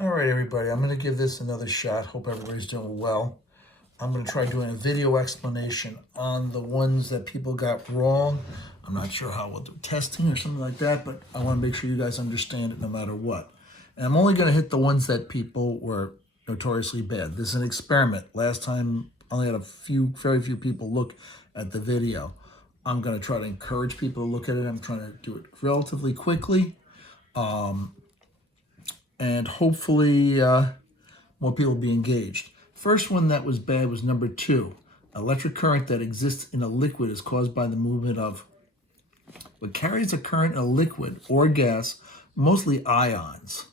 All right, everybody, I'm going to give this another shot. Hope everybody's doing well. I'm going to try doing a video explanation on the ones that people got wrong. I'm not sure how we'll do testing or something like that, but I want to make sure you guys understand it no matter what. And I'm only going to hit the ones that people were notoriously bad. This is an experiment. Last time, I only had very few people look at the video. I'm going to try to encourage people to look at it. I'm trying to do it relatively quickly. And hopefully more people will be engaged. First one that was bad was number 2. Electric current that exists in a liquid is caused by the movement of what carries a current in a liquid or gas, mostly ions.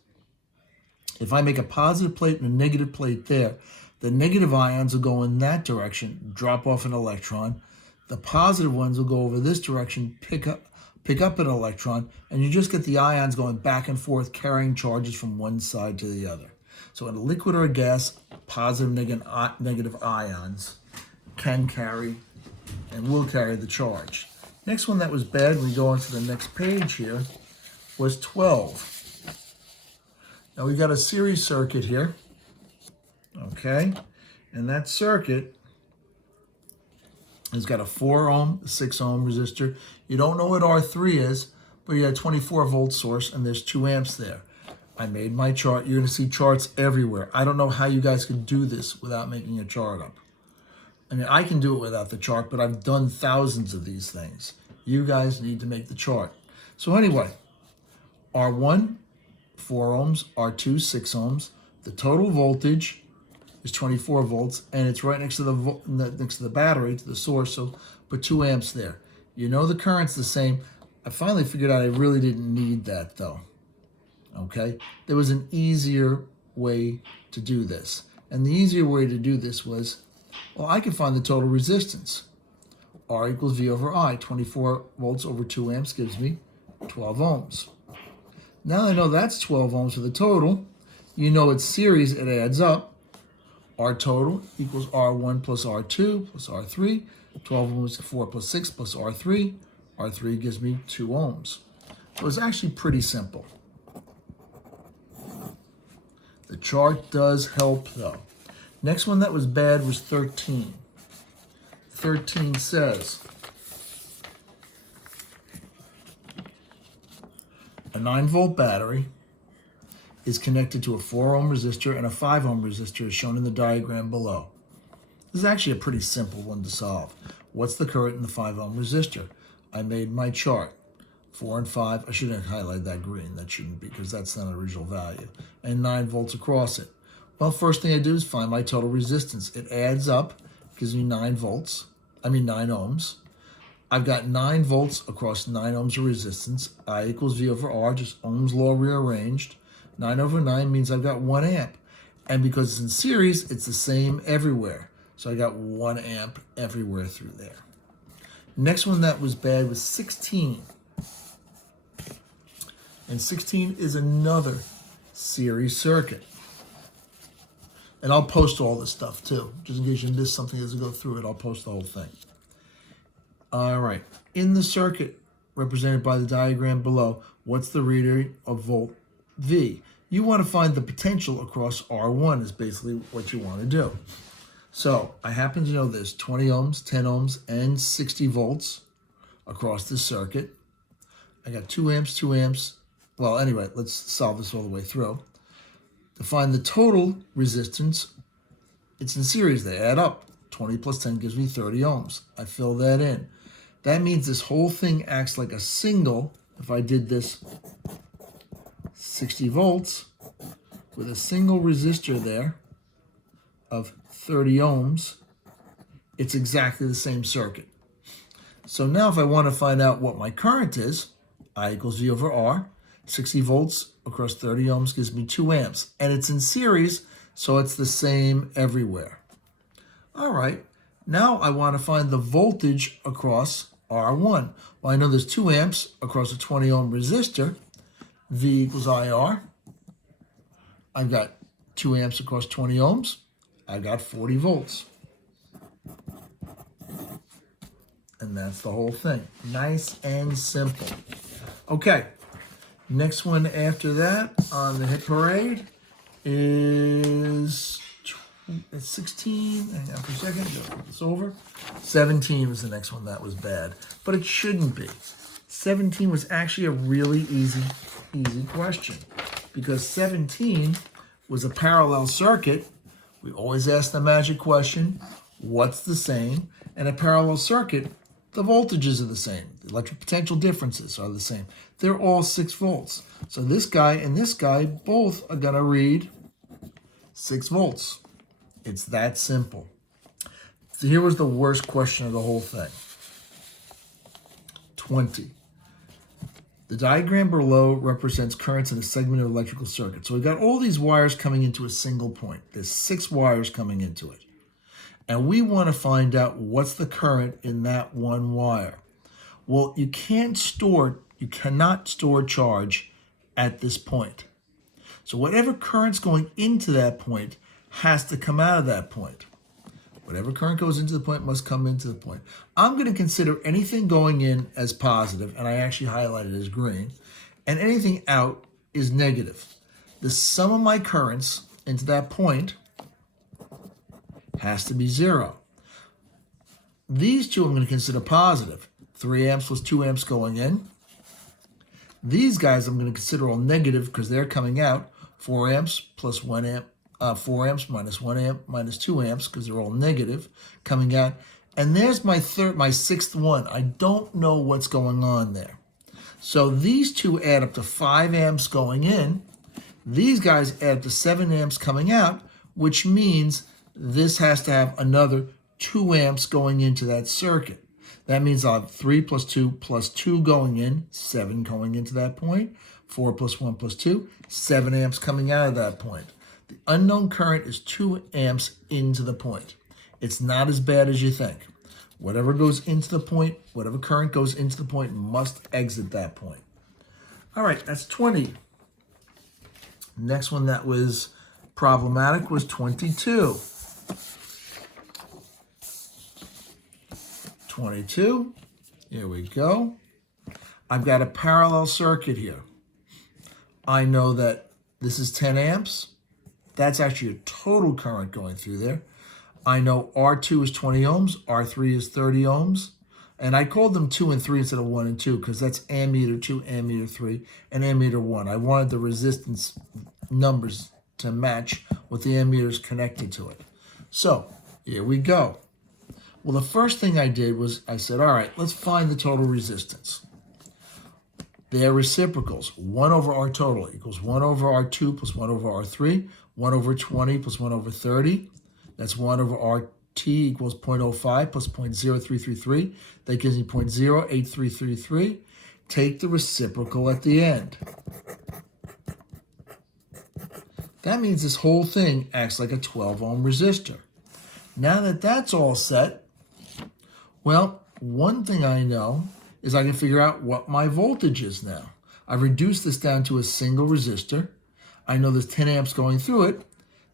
If I make a positive plate and a negative plate there, the negative ions will go in that direction, drop off an electron. The positive ones will go over this direction, pick up an electron, and you just get the ions going back and forth, carrying charges from one side to the other. So in a liquid or a gas, positive, negative ions can carry and will carry the charge. Next one that was bad, we go on to the next page here, was 12. Now we got a series circuit here, okay? And that circuit has got a 4 ohm, 6 ohm resistor. You don't know what R3 is, but you got a 24 volt source and there's 2 amps there. I made my chart. You're gonna see charts everywhere. I don't know how you guys can do this without making a chart up. I mean, I can do it without the chart, but I've done thousands of these things. You guys need to make the chart. So anyway, R1, 4 ohms, R2, 6 ohms. The total voltage is 24 volts, and it's right next to the battery, to the source, so put 2 amps there. You know the current's the same. I finally figured out I really didn't need that, though. Okay? There was an easier way to do this. And the easier way to do this was, well, I can find the total resistance. R equals V over I. 24 volts over 2 amps gives me 12 ohms. Now I know that's 12 ohms for the total. You know it's series, it adds up. R total equals R1 plus R2 plus R3. 12 ohms, 4 plus 6 plus R3. R3 gives me 2 ohms. So it's actually pretty simple. The chart does help though. Next one that was bad was 13. 13 says, a 9 volt battery is connected to a 4 ohm resistor and a 5 ohm resistor as shown in the diagram below. This is actually a pretty simple one to solve. What's the current in the 5 ohm resistor? I made my chart. 4 and 5, I shouldn't highlight that green, that shouldn't be because that's not an original value. And 9 volts across it. Well, first thing I do is find my total resistance. It adds up, gives me 9 ohms. I've got 9 volts across 9 ohms of resistance. I equals V over R, just Ohm's law rearranged. 9 over 9 means I've got 1 amp. And because it's in series, it's the same everywhere. So I got 1 amp everywhere through there. Next one that was bad was 16. And 16 is another series circuit. And I'll post all this stuff too. Just in case you missed something as I go through it, I'll post the whole thing. All right, in the circuit represented by the diagram below, what's the reading of volt V? You want to find the potential across R1 is basically what you want to do. So I happen to know there's 20 ohms, 10 ohms, and 60 volts across this circuit. I got 2 amps, 2 amps. Well, anyway, let's solve this all the way through. To find the total resistance, it's in series, they add up. 20 plus 10 gives me 30 ohms. I fill that in. That means this whole thing acts like a single, if I did this 60 volts with a single resistor there of 30 ohms, it's exactly the same circuit. So now if I want to find out what my current is, I equals V over R. 60 volts across 30 ohms gives me 2 amps. And it's in series, so it's the same everywhere. All right, now I want to find the voltage across R1. Well, I know there's 2 amps across a 20 ohm resistor. V equals IR. I've got 2 amps across 20 ohms. I've got 40 volts. And that's the whole thing. Nice and simple. Okay, next one after that on the hit parade is it's 16. Hang on for a second. Go this over. 17 was the next one that was bad, but it shouldn't be. 17 was actually a really easy question because 17 was a parallel circuit. We always ask the magic question, what's the same? And a parallel circuit, the voltages are the same. The electric potential differences are the same. They're all 6 volts. So this guy and this guy both are going to read 6 volts. It's that simple. So here was the worst question of the whole thing. 20. The diagram below represents currents in a segment of electrical circuit. So we've got all these wires coming into a single point. There's 6 wires coming into it. And we want to find out what's the current in that one wire. Well, you cannot store charge at this point. So whatever current's going into that point has to come out of that point. Whatever current goes into the point must come into the point. I'm going to consider anything going in as positive, and I actually highlighted as green, and anything out is negative. The sum of my currents into that point has to be 0. These two I'm going to consider positive. 3 amps plus 2 amps going in. These guys I'm going to consider all negative because they're coming out. 4 amps plus 1 amp. 4 amps minus 1 amp minus 2 amps because they're all negative coming out. And there's my 6th one. I don't know what's going on there. So these two add up to 5 amps going in. These guys add up to 7 amps coming out, which means this has to have another 2 amps going into that circuit. That means I'll have 3 plus 2 plus 2 going in, 7 going into that point. 4 plus 1 plus 2, 7 amps coming out of that point. The unknown current is 2 amps into the point. It's not as bad as you think. Whatever goes into the point, whatever current goes into the point must exit that point. All right, that's 20. Next one that was problematic was 22. 22, here we go. I've got a parallel circuit here. I know that this is 10 amps. That's actually a total current going through there. I know R2 is 20 ohms, R3 is 30 ohms, and I called them 2 and 3 instead of 1 and 2 because that's ammeter 2, ammeter 3, and ammeter 1. I wanted the resistance numbers to match with the ammeters connected to it. So here we go. Well, the first thing I did was I said, all right, let's find the total resistance. They're reciprocals. 1 over R total equals 1 over R2 plus 1 over R3, 1 over 20 plus 1 over 30. That's 1 over RT equals 0.05 plus 0.0333. That gives me 0.08333. Take the reciprocal at the end. That means this whole thing acts like a 12 ohm resistor. Now that that's all set, well, one thing I know is I can figure out what my voltage is now. I've reduced this down to a single resistor. I know there's 10 amps going through it.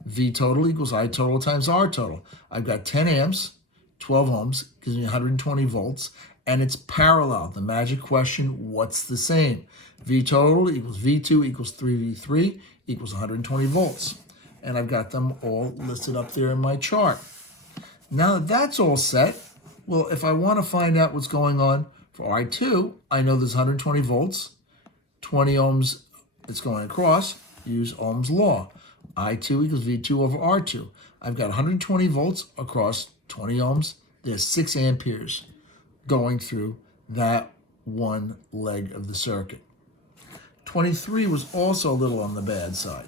V total equals I total times R total. I've got 10 amps, 12 ohms, gives me 120 volts, and it's parallel. The magic question, what's the same? V total equals V2 equals 3V3 equals 120 volts. And I've got them all listed up there in my chart. Now that that's all set, well, if I want to find out what's going on for I2, I know there's 120 volts, 20 ohms it's going across, use Ohm's law. I2 equals V2 over R2. I've got 120 volts across 20 ohms. There's 6 amperes going through that one leg of the circuit. 23 was also a little on the bad side.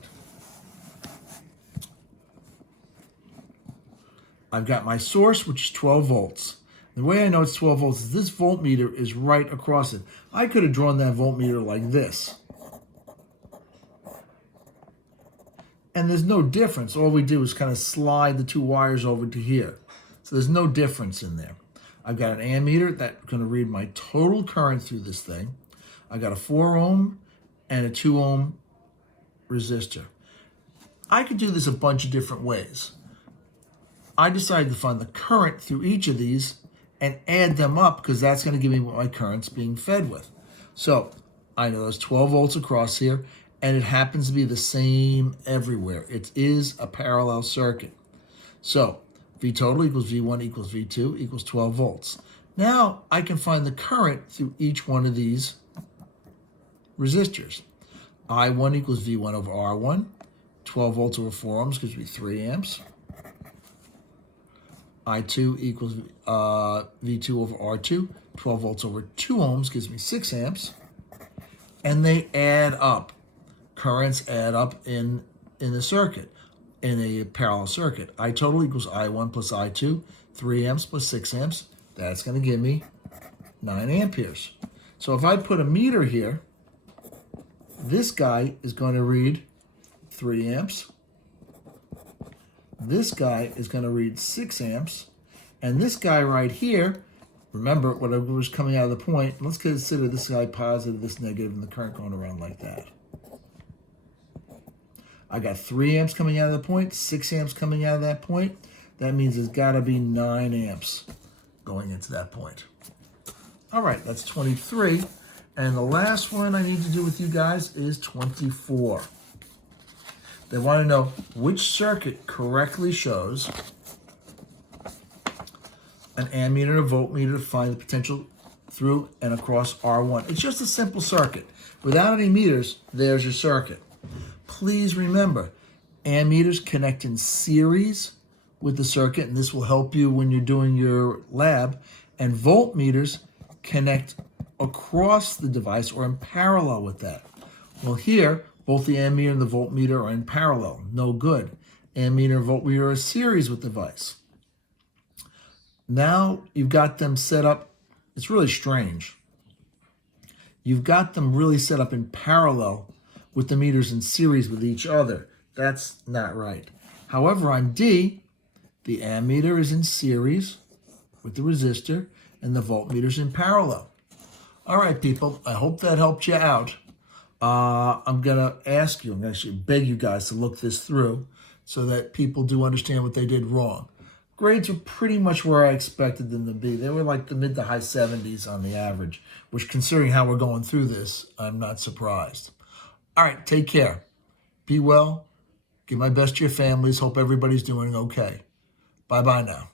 I've got my source, which is 12 volts. The way I know it's 12 volts is this voltmeter is right across it. I could have drawn that voltmeter like this. And there's no difference. All we do is kind of slide the 2 wires over to here. So there's no difference in there. I've got an ammeter that's going to read my total current through this thing. I've got a 4 ohm and a 2 ohm resistor. I could do this a bunch of different ways. I decided to find the current through each of these and add them up because that's going to give me what my current's being fed with. So I know there's 12 volts across here, and it happens to be the same everywhere. It is a parallel circuit. So V total equals V1 equals V2 equals 12 volts. Now I can find the current through each one of these resistors. I1 equals V1 over R1. 12 volts over 4 ohms gives me 3 amps. I2 equals V2 over R2. 12 volts over 2 ohms gives me 6 amps. And they add up. Currents add up in the circuit, in a parallel circuit. I total equals I1 plus I2, 3 amps plus 6 amps. That's going to give me 9 amperes. So if I put a meter here, this guy is going to read 3 amps. This guy is going to read 6 amps. And this guy right here, remember, whatever was coming out of the point, let's consider this guy positive, this negative, and the current going around like that. I got 3 amps coming out of the point, 6 amps coming out of that point. That means there's got to be 9 amps going into that point. All right, that's 23. And the last one I need to do with you guys is 24. They want to know which circuit correctly shows an ammeter and a voltmeter to find the potential through and across R1. It's just a simple circuit. Without any meters, there's your circuit. Please remember, ammeters connect in series with the circuit, and this will help you when you're doing your lab, and voltmeters connect across the device or in parallel with that. Well, here, both the ammeter and the voltmeter are in parallel. No good. Ammeter and voltmeter are a series with the device. Now you've got them set up. It's really strange. You've got them really set up in parallel with the meters in series with each other. That's not right. However, on D, the ammeter is in series with the resistor and the voltmeter is in parallel. All right, people, I hope that helped you out. I'm going to ask you, I'm going to beg you guys to look this through so that people do understand what they did wrong. Grades were pretty much where I expected them to be. They were like the mid to high 70s on the average, which considering how we're going through this, I'm not surprised. All right, take care. Be well. Give my best to your families. Hope everybody's doing okay. Bye-bye now.